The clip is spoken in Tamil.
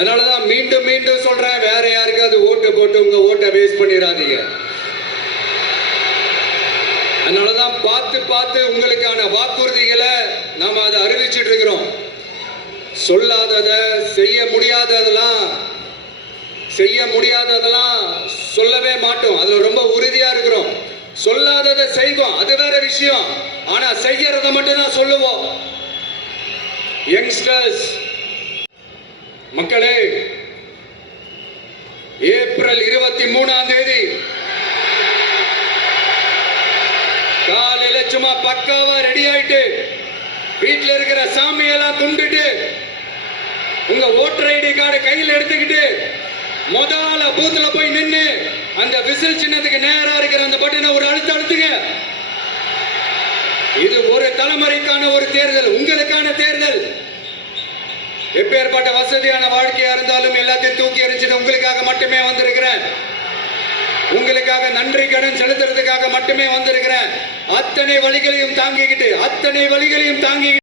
அதனாலதான் மீண்டும் மீண்டும் சொல்றேன், வேற யாருக்காவது ஓட்டு போட்டு உங்க ஓட்டை வேஸ்ட் பண்ணிடாதீங்க. அதனாலதான் பார்த்து பார்த்து உங்களுக்கான வாக்குறுதிகளை நாம அதை அறிவிச்சிட்டு இருக்கிறோம். சொல்லாதத செய்ய முடியாததெல்லாம் சொல்லவே மாட்டோம். அதுல ரொம்ப உறுதியா இருக்கிறோம். சொல்லாததை செய்வோம், அது வேற விஷயம். ஆனா செய்யறத மட்டும் தான் சொல்லுவோம். யங்ஸ்டர்ஸ், மக்களே, ஏப்ரல் 23ஆம் தேதி காலையில சும்மா பக்காவா ரெடி ஆயிட்டு வீட்டுல இருக்கிற சாமியெல்லாம் கும்பிட்டு உங்க ஓட்டர் ஐடி கார்டை கையில் எடுத்துக்கிட்டு முதல்ல பூத்துல போய் நின்று அந்த விசில் சின்னத்துக்கு நேரா இருக்கிற அந்த பட்டனை ஒரு அழுத்துங்க. இது ஒரு தலைமுறைக்கான ஒரு தேர்தல், உங்களுக்கான தேர்தல். எப்பேற்பட்ட வசதியான வாழ்க்கையா இருந்தாலும் எல்லாத்தையும் தூக்கி எறிஞ்சிட்டு உங்களுக்காக மட்டுமே வந்திருக்கிறேன். உங்களுக்காக நன்றி கடன் செலுத்துறதுக்காக மட்டுமே வந்திருக்கிறேன். அத்தனை வழிகளையும் தாங்கிக்கிட்டு